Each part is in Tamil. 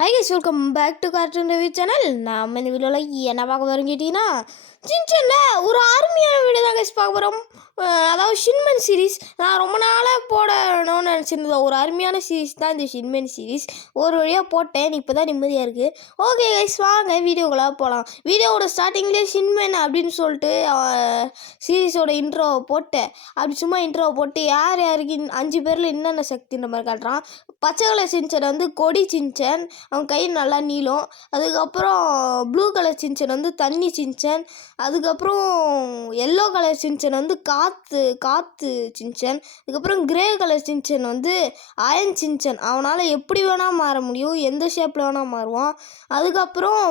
Hi guys, welcome back to cartoon review channel. நம்ம இந்த வீடியோவில் என்ன பார்க்க போகிறோம் கேட்டிங்கன்னா, சின்சனில் ஒரு அருமையான வீடியோ தான் கைஸ் பார்க்க போகிறோம். அதாவது ஷின்மென் சீரீஸ். நான் ரொம்ப நாளாக போடணும்னு நினச்சிருந்தேன். ஒரு அருமையான சீரீஸ் தான் இந்த ஷின்மென் சீரீஸ். ஒரு வழியாக போட்டேன், இப்போ தான் நிம்மதியாக இருக்குது. ஓகே கைஸ், வாங்க வீடியோக்குள்ளாக போகலாம். வீடியோவோட ஸ்டார்டிங்லேயே ஷின்மென் அப்படின்னு சொல்லிட்டு சீரீஸோட இன்ட்ரோவை போட்டேன். அப்படி சும்மா இன்ட்ரோவை போட்டு யார் யாருக்கு 5 பேரில் என்னென்ன சக்தின்ற மாதிரி காட்டுறான். பச்சை கலர் சின்சன் வந்து கொடி சின்சன், அவன் கை நல்லா நீளம். அதுக்கப்புறம் ப்ளூ கலர் சின்சன் வந்து தண்ணி சின்சன். அதுக்கப்புறம் எல்லோ கலர் சின்சன் வந்து காற்று சின்சன். அதுக்கப்புறம் கிரே கலர் சின்சன் வந்து அயன் சின்சன். அவனால் எப்படி வேணால் மாற முடியும், எந்த ஷேப்பில் வேணால் மாறுவான். அதுக்கப்புறம்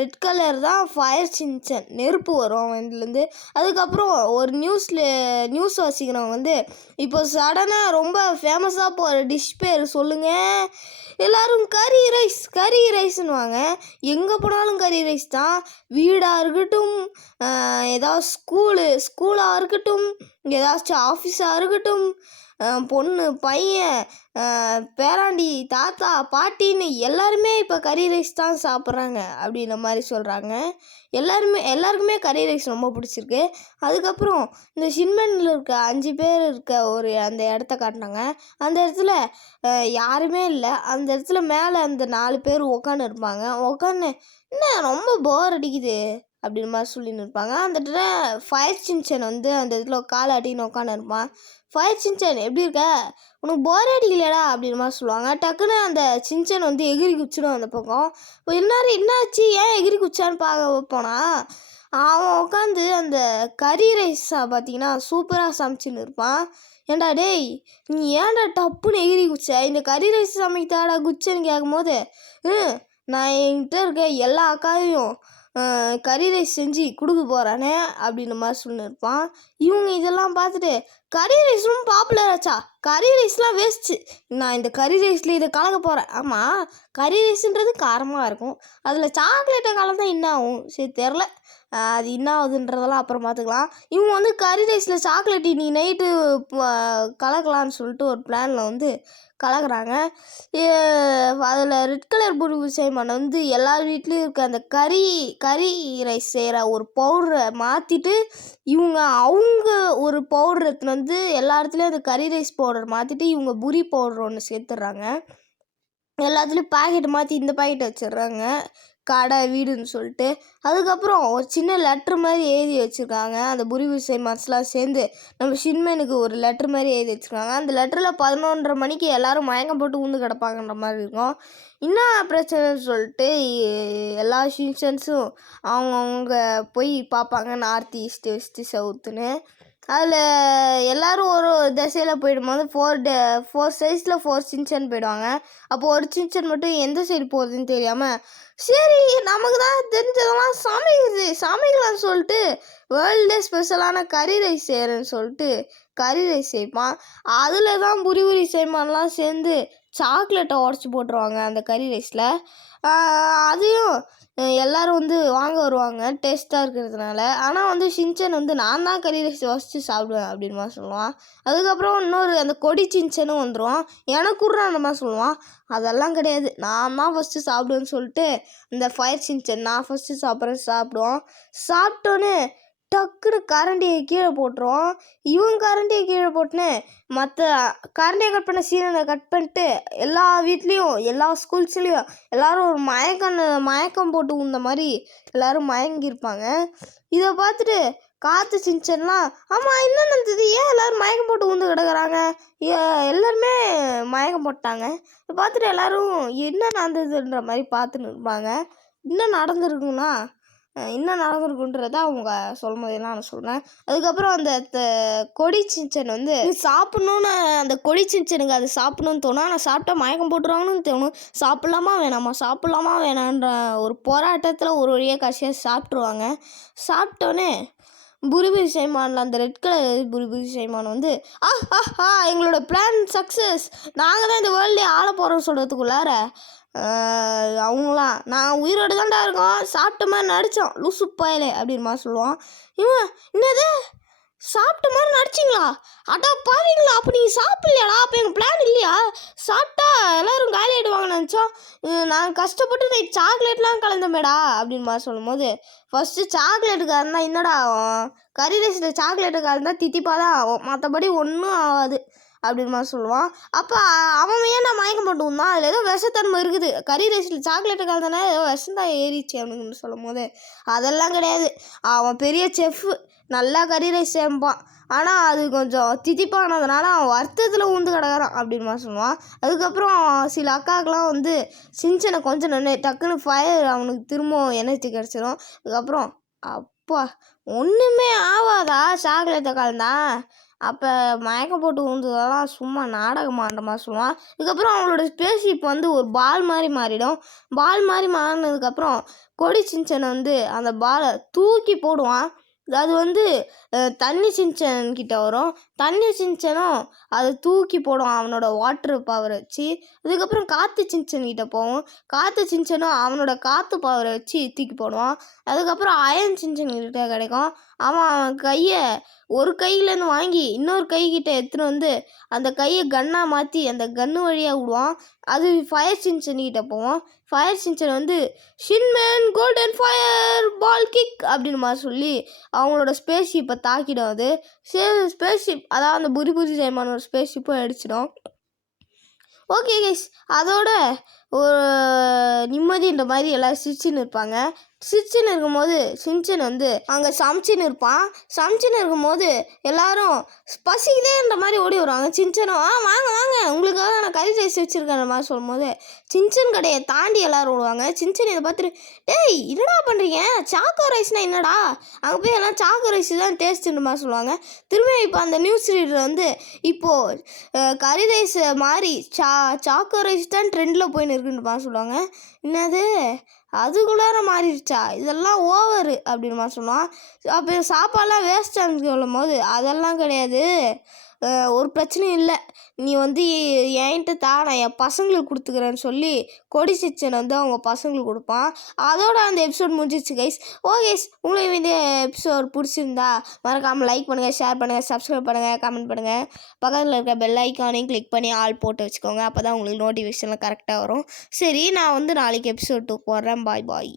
ரெட் கலர் தான் ஃபயர் சின்சன், நெருப்பு வரும் அவன்லேருந்து. அதுக்கப்புறம் ஒரு நியூஸ் வாசிக்கிறவங்க வந்து இப்போ சடனாக ரொம்ப ஃபேமஸாக போகிற டிஷ் பேர் சொல்லுங்கள், எல்லோரும் கறி ரைஸ்ன்னுவாங்க. எங்கே போனாலும் கறி ரைஸ் தான். வீடாக இருக்கட்டும், ஏதாவது ஸ்கூலாக இருக்கட்டும், ஏதாச்சும் ஆஃபீஸாக இருக்கட்டும், பொண்ணு பையன் பேராண்டி தாத்தா பாட்டின்னு எல்லாருமே இப்போ கறி ரைஸ் தான் சாப்பிட்றாங்க அப்படின்ற மாதிரி சொல்கிறாங்க. எல்லாருக்குமே கறி ரைஸ் ரொம்ப பிடிச்சிருக்கு. அதுக்கப்புறம் இந்த ஷின்மெனில் இருக்க 5 பேர் இருக்க அந்த இடத்த காட்டினாங்க. அந்த இடத்துல யாருமே இல்லை. அந்த இடத்துல மேலே அந்த 4 பேர் உட்காந்து இருப்பாங்க. உட்காந்து என்ன ரொம்ப போர் அடிக்குது அப்படின்ற மாதிரி சொல்லின்னு இருப்பாங்க. அந்த இடத்துல ஃபயர் சின்சன் வந்து அந்த இடத்துல கால் அடின்னு உட்காந்து இருப்பான். ஃபயர் சின்சன் எப்படி இருக்க, உனக்கு போர் அடிக்கலையாடா அப்படின்ற மாதிரி சொல்லுவாங்க. டக்குன்னு அந்த சின்சன் வந்து எகிரி குச்சிடும் அந்த பக்கம். இப்போ என்னாச்சு, ஏன் எகிரி குச்சான்னு பார்க்க போனா, அவன் உட்காந்து அந்த கறி ரைஸாக பார்த்தீங்கன்னா சூப்பராக சமைச்சின்னு இருப்பான். ஏண்டா டேய், நீ ஏன்டா டப்புன்னு எகிரி குச்ச, இந்த கறி ரைஸ் சமைத்தாடா குச்சேன்னு கேட்கும்போது, நான் என்கிட்ட இருக்க எல்லா அக்காவையும் கறி ரைஸ் செஞ்சு கொடுக்க போகிறானே அப்படின்ற மாதிரி சொல்லியிருப்பான். இவங்க இதெல்லாம் பார்த்துட்டு, கறி ரைஸ் ரொம்ப பாப்புலர் ஆச்சா, கறி ரைஸ்லாம் வேஸ்ட்டு, நான் இந்த கறி ரைஸில் இதை கலக்க போகிறேன். ஆமாம், கறி ரைஸுன்றது காரமாக இருக்கும், அதில் சாக்லேட்டை கலந்தா என்ன ஆகும், சரி தெரில, அது என்ன ஆகுதுன்றதெல்லாம் அப்புறம் பார்த்துக்கலாம். இவங்க வந்து கறி ரைஸில் சாக்லேட் இன்றைக்கி நைட்டு கலக்கலான்னு சொல்லிட்டு ஒரு பிளானில் வந்து கலக்கிறாங்க. அதில் ரெட் கலர் புருஷைமான் வந்து எல்லார் வீட்லேயும் இருக்க அந்த கறி ரைஸ் செய்கிற ஒரு பவுடரை மாற்றிட்டு அவங்க ஒரு பவுடர் எடுத்துன்னு வந்து எல்லா இடத்துலையும் அந்த கறி ரைஸ் பவுடர் மாற்றிட்டு இவங்க புரி பவுடர் ஒன்று சேர்த்துட்றாங்க. எல்லாத்துலேயும் பாக்கெட் மாற்றி இந்த பாக்கெட் வச்சிடுறாங்க, கடை வீடுன்னு சொல்லிட்டு. அதுக்கப்புறம் ஒரு சின்ன லெட்ரு மாதிரி எழுதி வச்சுருக்காங்க. அந்த புரி விசைமான்ஸ்லாம் சேர்ந்து நம்ம ஷின்மெனுக்கு ஒரு லெட்ரு மாதிரி எழுதி வச்சுருக்காங்க. அந்த லெட்டரில் 11:30 மணிக்கு எல்லோரும் மயக்கம் போட்டு ஊந்து கிடப்பாங்கன்ற மாதிரி இருக்கும். என்ன பிரச்சனைன்னு சொல்லிட்டு எல்லா ஷின்சன்ஸும் அவங்கவுங்க போய் பார்ப்பாங்க, நார்த் ஈஸ்ட்டு வெஸ்ட்டு சவுத்துன்னு. அதில் எல்லோரும் ஒரு திசையில் போயிடும்போது 4 சைஸில் 4 சின்சன் போயிடுவாங்க. அப்போது ஒரு சின்சன் மட்டும் எந்த சைடு போகிறதுன்னு தெரியாமல், சரி நமக்கு தான் தெரிஞ்சதெல்லாம் சமைக்கலாம்னு சொல்லிட்டு வேர்ல்டே ஸ்பெஷலான கறி ரைஸ் செய்கிறேன்னு சொல்லிட்டு கறி ரைஸ் செய்வான். அதில் தான் புரி செய்மான்லாம் சேர்ந்து சாக்லேட்டை உடச்சி போட்டுருவாங்க அந்த கறி ரைஸில். அதையும் எல்லோரும் வந்து வாங்க வருவாங்க டேஸ்ட்டாக இருக்கிறதுனால. ஆனால் வந்து ஷின்சன் வந்து நான் தான் கறி ரைஸ் ஃபஸ்ட்டு சாப்பிடுவேன் அப்படின்னு மாதிரி சொல்லுவான். அதுக்கப்புறம் இன்னொரு அந்த கொடி சின்சனும் வந்துடுவான், எனக்கு கூட அந்த மாதிரி சொல்லுவான். அதெல்லாம் கிடையாது, நான் தான் ஃபஸ்ட்டு சாப்பிடுவேன்னு சொல்லிட்டு இந்த ஃபயர் சின்சன் நான் ஃபஸ்ட்டு சாப்பிடுவோம். சாப்பிட்டோன்னே டக்குன்னு கரண்டியை கீழே போட்டுருவோம். இவன் கரண்டியை கீழே போட்டுன்னு மற்ற கரண்டியை கட் பண்ண சீனை கட் பண்ணிட்டு எல்லா வீட்லேயும் எல்லா ஸ்கூல்ஸ்லேயும் எல்லோரும் ஒரு மயக்கம் போட்டு உந்த மாதிரி எல்லோரும் மயங்கியிருப்பாங்க. இதை பார்த்துட்டு காற்று சின்சன்லாம், ஆமாம் என்ன நடந்தது, ஏன் எல்லோரும் மயக்கம் போட்டு ஊந்து கிடக்குறாங்க, எல்லாருமே மயக்கம் போட்டாங்க. இதை பார்த்துட்டு எல்லோரும் என்ன நடந்ததுன்ற மாதிரி பார்த்துன்னு இருப்பாங்க. என்ன நடந்திருக்குன்றத அவங்க சொல்லும் போதெல்லாம் நான் சொல்கிறேன். அதுக்கப்புறம் அந்த கொடி சின்சன் வந்து சாப்பிட்ணுன்னு, அந்த கொடி சின்சனுக்கு அது சாப்பிட்ணுன்னு தோணும். ஆனால் சாப்பிட்டா மயக்கம் போட்டுருவாங்கன்னு தோணும். சாப்பிட்லாமா வேணான்ற ஒரு போராட்டத்தில் ஒரு வழியாக கடைசியாக சாப்பிட்ருவாங்க. சாப்பிட்டோன்னே புரிபுரி செய்மானில் அந்த ரெட் கலர் புரிபுரி செய்மான் வந்து எங்களோட பிளான் சக்ஸஸ், நாங்கள் தான் இந்த வேர்ல்டே ஆள போகிறோம்னு சொல்கிறதுக்குள்ளார அவங்களாம், நான் உயிரோடு தான்டா இருக்கோம், சாப்பிட்ட மாதிரி நடித்தோம் லூசு பயலே அப்படின்னு மாதிரி சொல்லுவான். இவன் என்னது சாப்பிட்ட மாதிரி நடிச்சிங்களா? அடா பாவீங்களா, அப்போ நீங்கள் சாப்பிட்லையாடா? அப்போ எங்கள் பிளான் இல்லையா? சாப்பிட்டா எல்லோரும் காலி ஆகிடுவாங்கன்னு நினச்சோம். நான் கஷ்டப்பட்டு நைட் சாக்லேட்லாம் கலந்தமேடா அப்படின்னு மாதிரி சொல்லும்போது, ஃபஸ்ட்டு சாக்லேட்டு கலந்தா என்னடா ஆகும்? கறி ரைஸில் சாக்லேட்டு கலந்தால் தித்திப்பாக தான் ஆகும், மற்றபடி ஒன்றும் ஆகாது அப்படின்னு மாதிரி சொல்லுவான். அப்போ அவன் ஏன் நான் மயக்கம் போட்டு வந்தான், அதில் ஏதோ விஷத்தன்மை இருக்குது, கறி ரைஸில் சாக்லேட்டு கலந்தானே ஏதோ விஷம் தான் ஏறிச்சு அப்படின்னு சொல்லும் போது, அதெல்லாம் கிடையாது, அவன் பெரிய செஃப்பு, நல்லா கறி ரைஸ் சேர்ப்பான், ஆனால் அது கொஞ்சம் தித்திப்பானதுனால அவன் வருத்தத்தில் ஊந்து கிடக்குறான் அப்படின்னு மாதிரி சொல்லுவான். அதுக்கப்புறம் சில அக்காக்கெலாம் வந்து சின்சனை கொஞ்சம் நின்று டக்குன்னு ஃபயர் அவனுக்கு திரும்பவும் எனர்ஜி கிடச்சிரும். அதுக்கப்புறம் அப்பா ஒன்றுமே ஆகாதா சாக்லேட்டை கலந்தா, அப்போ மயக்கம் போட்டு ஊந்துதெல்லாம் சும்மா நாடகமான்ற மாதிரி சொல்லுவான். இதுக்கப்புறம் அவங்களோட ஸ்பேஸ்ஷிப் வந்து ஒரு பால் மாதிரி மாறிடும். பால் மாதிரி மாறினதுக்கப்புறம் கொடி சின்சனை வந்து அந்த பாலை தூக்கி போடுவான். அது வந்து தண்ணி சின்சன் கிட்ட வரும். தண்ணி சின்சனும் அதை தூக்கி போடுவான் அவனோட வாட்ரு பவரை வச்சு. அதுக்கப்புறம் காற்று சின்சன் கிட்ட போவோம். காற்று சின்சனும் அவனோட காற்று பவரை வச்சு தூக்கி போடுவான். அதுக்கப்புறம் அயன் சின்சன் கிட்ட கிடைக்கும். அவன் கையை ஒரு கையிலேருந்து வாங்கி இன்னொரு கைக்கிட்ட எடுத்துகிட்டு வந்து அந்த கையை கன்னாக மாற்றி அந்த கன்று வழியாக விடுவான். அது ஃபயர் சின்சன் கிட்ட போவோம். ஃபயர் சின்சன் வந்து ஷின்மேன் கோல்டன் ஃபயர் பால் கிக் அப்படின்னு மாதிரி சொல்லி அவங்களோட ஸ்பேஸ்ஷிப்பை தாக்கிடும். அது ஸ்பேஸ்ஷிப், அதாவது அந்த புரி புரி ஜெயமானோட ஸ்பேஸ்ஷிப்பை அடிச்சிடும். ஓகே கைஸ், அதோட ஒரு நிம்மதின்ற மாதிரி எல்லோரும் சிரிச்சுன்னு இருப்பாங்க. சிரிச்சுன்னு இருக்கும்போது சின்சன் வந்து அங்கே சமைச்சின்னு இருப்பான். சமைச்சின்னு இருக்கும்போது எல்லாரும் பசிக்குதேன்ற மாதிரி ஓடி வருவாங்க. சின்சனும் வாங்க வாங்க உங்களுக்காக நான் கறி ரைஸ் வச்சுருக்கேன்ற மாதிரி சொல்லும்போது சின்சன் கடையை தாண்டி எல்லோரும் ஓடுவாங்க. சின்சன் இதை பார்த்துட்டு, டேய் என்னடா பண்ணுறீங்க, சாக்கோ ரைஸ்னால் என்னடா, அங்கே போய் எல்லாம் சாக்கோ ரைஸ் தான் டேஸ்ட்டுன்ற மாதிரி சொல்லுவாங்க. திரும்ப இப்போ அந்த நியூஸ் ரீடர் வந்து இப்போது கறி ரைஸ் மாதிரி சாக்கோ ரைஸ் தான் ட்ரெண்டில் போயின்னு இருக்குன்ற மாதிரி சொல்லுவாங்க. என்னது அதுக்குள்ளார மாறிடுச்சா, இதெல்லாம் ஓவரு அப்படின்னு மாதிரி சொல்லுவான். அப்போ சாப்பாடெலாம் வேஸ்ட் ஆகுது சொல்லும் போது, அதெல்லாம் கிடையாது, ஒரு பிரச்சனையும் இல்லை, நீ வந்து என்கிட்ட தா, நான் என் பசங்களுக்கு கொடுத்துக்கிறேன்னு சொல்லி கொடி சிச்சன் வந்து அவங்க பசங்களுக்கு கொடுப்பான். அதோட அந்த எபிசோட் முடிஞ்சிச்சு கைஸ். கைஸ், உங்களுக்கு இந்த எபிசோட் பிடிச்சிருந்தா மறக்காமல் லைக் பண்ணுங்கள், ஷேர் பண்ணுங்கள், சப்ஸ்கிரைப் பண்ணுங்கள், கமெண்ட் பண்ணுங்கள். பக்கத்தில் இருக்க பெல் ஐக்கானையும் கிளிக் பண்ணி ஆல் போட்டு வச்சுக்கோங்க. அப்போ தான் உங்களுக்கு நோட்டிஃபிகேஷன்லாம் கரெக்டாக வரும். சரி, நான் வந்து நாளைக்கு எபிசோட் 2 போடுறேன். பாய் பாய்.